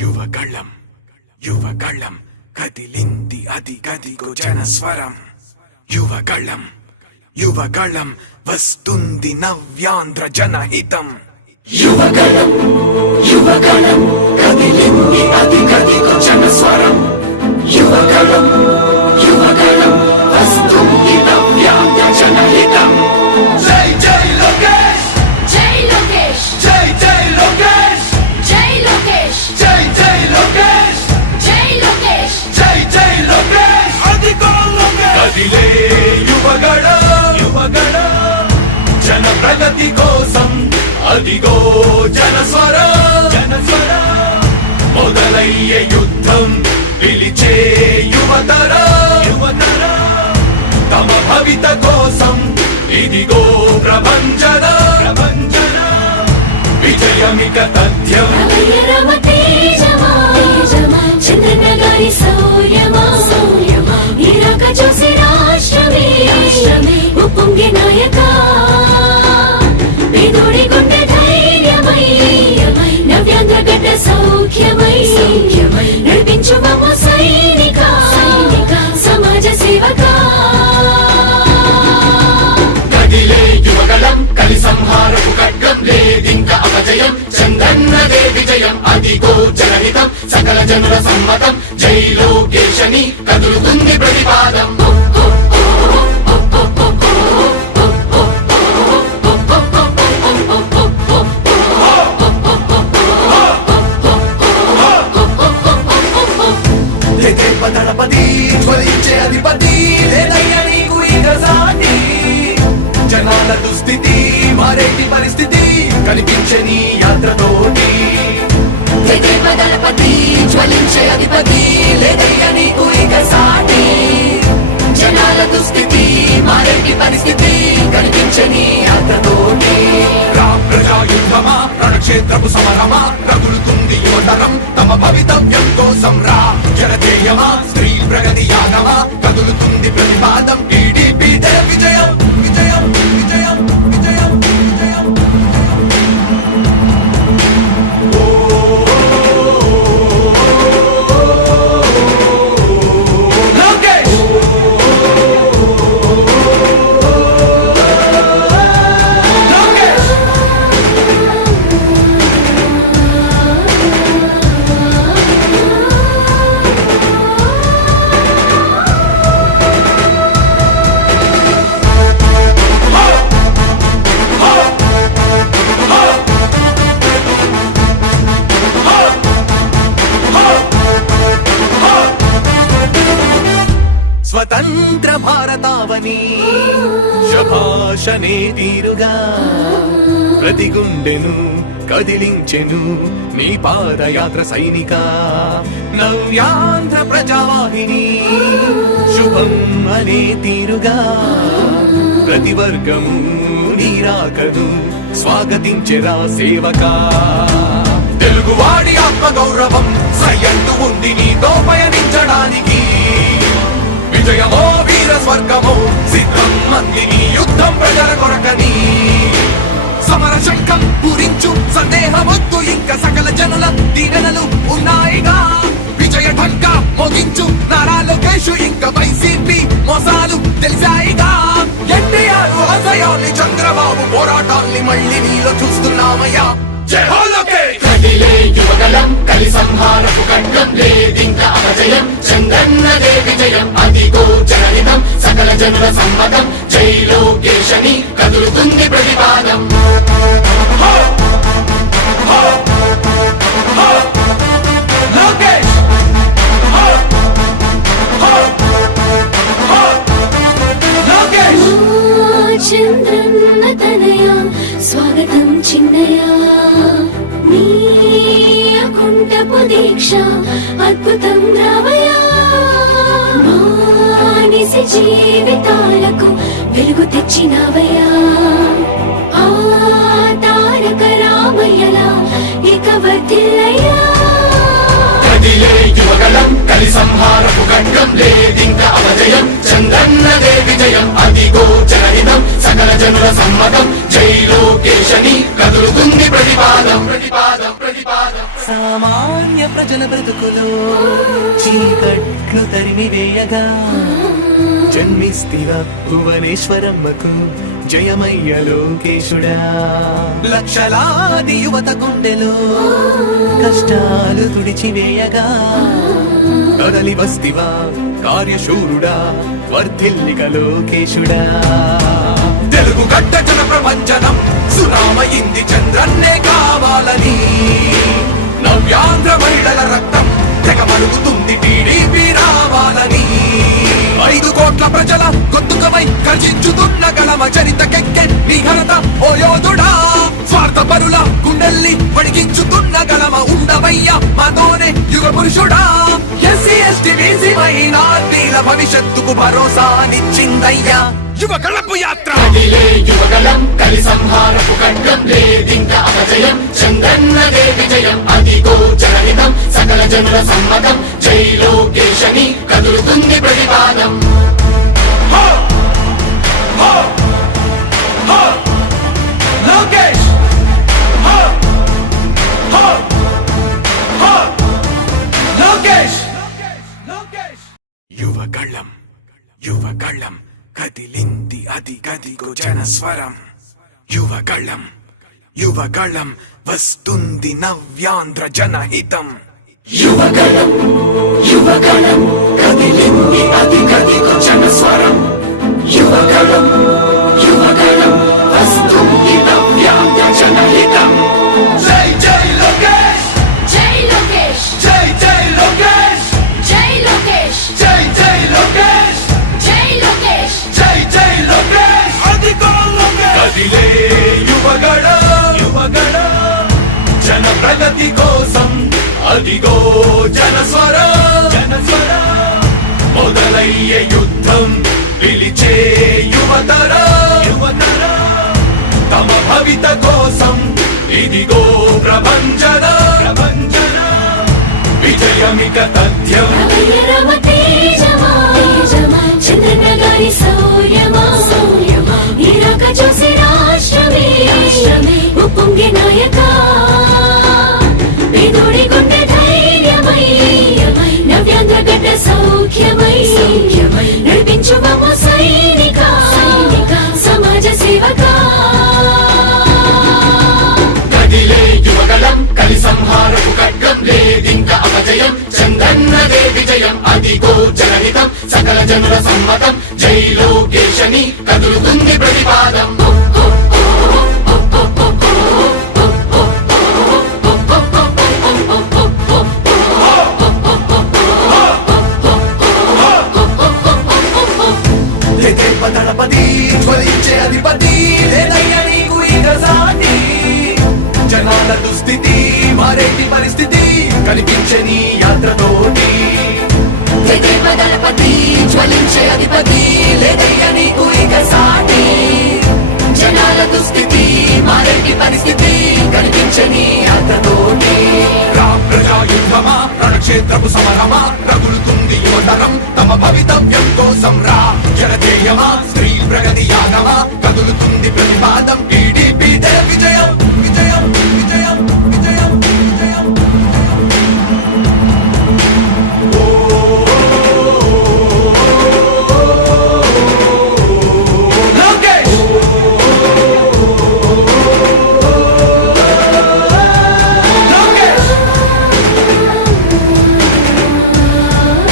యువగళం యువగళం కదిలింది అది గదిగో జనస్వరం. యువగళం యువగళం వస్తుంది నవ్యాంధ్ర జనహితం. యువగళం యువగళం కదిలింది అది గదిగో జనస్వరం. యువగళం యువగళం వస్తుంది నవ్యాంధ్ర జనహితం. జై జై లోకేష్ జై లోకేష్ జై జై లోకేష్ జై లోకేష్ జై జై లోకేష్ జై లోకేష్ జై జై లోకేష్ అదిగో లోకేష్. కదిలే యువగళం యువగళం జన ప్రగతి కోసం అదిగో జనస్వరం. జనస్వరం మొదలయ్యే యుద్ధం పిలిచే యువతరం. యువతరం తమ భవిత కోసం ఇదిగో ప్రభంజనం. ప్రభంజనం విజయమిక తథ్యం. రమ తేజమా చంద్రన్న గారి శౌర్యమా నీరాక చూసి రాష్ట్రమే ఉప్పొంగే నాయక పేదోడి గుండె ధైర్యమై నవ్యాంధ్ర గడ్డ సౌఖ్యమై నడిపించు మమ్మ సైనిక సమాజ సేవక. కదిలే యువగళం కలి సంహారపు ఖడ్గం లేదింక అపజయం. చంద్రన్నదే విజయం అదిగో జనహితం సకల జనుల సమ్మతం. జై లోకేశని కదులుతుంది ప్రతిపాదం. దళపతి జ్వలించే అధిపతి లేదయ్య నీకు ఇక సాటి. జనాల దుస్థితి మారేటి పరిస్థితి కనిపించే నీ యాత్రతోటి. దళపతి జ్వలించే అధిపతి లేదయ్య నీకు ఇక సాటి. జనాల దుస్థితి మారేటి పరిస్థితి కనిపించే నీ యాత్రతోటి. ప్రజాయుద్ధమా రణక్షేత్రపు సమరమా రగులుతుంది యువతరం తమ భవితవ్యం కోసం. రా జనజేయమా స్త్రీ ప్రగతి యానమా కదులుతుంది ప్రతిపాదం. టీడీపీ జయ విజయం విజయం విజయం విజయం విజయం. లోకేష్ స్వతంత్ర భారతావని శభాషనే తీరుగా ప్రతి గుండెను కదిలించెను నీ పాదయాత్ర సైనిక. నవ్యాంధ్ర ప్రజావాహిని శుభం అనే తీరుగా ప్రతి వర్గము నీరాకను స్వాగతించెరా సేవకా. తెలుగువాడి ఆత్మగౌరవం సయ్యంటూ ఉంది నీతో పయనించడానికి. విజయమో వీర స్వర్గమో సిద్ధం మందిని యుద్ధం ప్రజల కొరకని. సమర శంఖం పూరించు సందేహమొద్దు ఇంక సకల జనుల దీవెనలు ఉన్నాయిగా. విజయ ఢంకా మోగించు నారా లోకేష్ ఇంక వైసీపీ మోసాలు తెలిసాయిగా. ఎన్టీఆర్ ఆశయాల్ని చంద్రబాబు పోరాటాల్ని మళ్ళీ నీలో చూస్తున్నామయ్యా. జై హో లోకేష్. కదిలే యువగళం కలి సంహారపు ఖడ్గం లేదింక అపజయం. చంద్రన్నదే విజయం అదిగో జనహితం సకల జనుల సమ్మతం. జై లోకేశని కదులుతుంది ప్రతిపాదం. లోకేష్ లోకేష్ చంద్రన్న తనయ స్వాగతం చిన్నయ నీ అకుంఠపు దీక్ష అద్భుతం రావయ. మానిసి జీవితాలకు వెలుగు తెచ్చినవయ్యా. ఆ తారక రామయ్యలా ఇక వర్ధిల్లయ్యా. కదిలే యువగళం కలి సంహారపు ఖడ్గం లేదింక అపజయం. చంద్రన్నదే విజయం అదిగో జనహితం సకల జనుల సమ్మతం. జై లోకేశని కదులుతుంది ప్రతిపాదం. ప్రతిపాదం ప్రతిపాదం. సామాన్య ప్రజల బ్రతుకులో చీకట్లు తరిమి వేయగా జన్మిస్తివా భువనేశ్వరమ్మకు జయమయ్య లోకేశుడా. లక్షలాది యువత గుండెలో కష్టాలు తుడిచివేయగా కదలి వస్తివా కార్యశూరుడా వర్ధిల్లిక లోకేశుడా. తెలుగు గడ్డ జన ప్రపంచనం సునామయింది చంద్రన్నే కావాలని నవ్యాంధ్ర మహిళల రక్తం తెగమరుగుతుంది టీడీపీ రావాలని 5 కోట్ల ప్రజల గొంతుకమై గర్జించుతున్న గలమ చరితకెక్కె నీ ఘనత ఓ యోధుడా. స్వార్థ పరుల గుండెల్ని వణికించుతున్న గలమ ఉండవయ్య మాతోనే యుగ పురుషుడా. ఎస్సీ ఎస్టీ బీసీ మైనార్టీల భవిష్యత్తుకు భరోసానిచ్చిందయ్యా యువ కళపు యాత్ర. కదిలే యువగలం కలి సంహారపు ఖడ్గం లేదింక అపజయం చంద్రన్నదే విజయం అదిగో జనహితం సకల జనుల సమ్మతం జై లోకేశని కదులుతుంది ప్రతిపాదం. హో! హో! హో! లోకేష్! హో! హో! హో! లోకేష్! యువగళం యువగళం కదిలింది అది గదిగో జనస్వరం. యువగళం యువగళం వస్తుంది నవ్యాంధ్ర జనహితం. యువగలం యువగలం కదిలింది అది గదిగో జనస్వరం. యువగలం యువగలం వస్తుంది నవ్యాంధ్ర జనహితం. జై జై లోకేష్! జై లోకేష్ జై జై లోకేష్! జై లోకేష్ జై జై లోకేష్! జై లోకేష్ జై జై లోకేష్! అదిగో లోకేష్! కదిలే యువగళ జన ప్రగతి కోసం అదిగో జనస్వర మొదలయ్యే యుద్ధం పిలిచే యువతర తమ భవిత కోసం ఇదిగో ప్రభంజన విజయమిక తథ్యం. రమయ రమ తేజమా చంద్రన్న గారి శౌర్యమా నీరాక చూసి రాష్ట్రమే ఉప్పొంగే నాయక పేదోడి గుండె ధైర్యమై నవ్యాంధ్ర గడ్డ సౌఖ్యమై నడిపించు మమ్మ సైనిక సమాజ సేవక. కదిలే యువగలం కలి సంహారపు ఖడ్గం లేదింక అపజయం చంద్రన్నదే విజయం అదిగో జనహితం సకల జనుల సమ్మతం జై లోకేశని కదులుతుంది ప్రతిపాదం. దళపతి జ్వలించే అధిపతి లేదయ్య నీకు ఇక సాటి. జనాల దుస్థితి మారేటి పరిస్థితి కనిపించే నీ యాత్రతోటి. దళపతి జ్వలించే అధిపతి లేదయ్య నీకు ఇక సాటి. జనాల దుస్థితి మారేటి పరిస్థితి కనిపించని యాత్రతోటి. రా ప్రజా యుద్ధమా రణక్షేత్రపు సమరమా రగులుతుంది యువతరం తమ భవితవ్యం కోసం రా. జనజేయమా స్త్రీ ప్రగతి యాగమా కదులుతుంది ప్రతి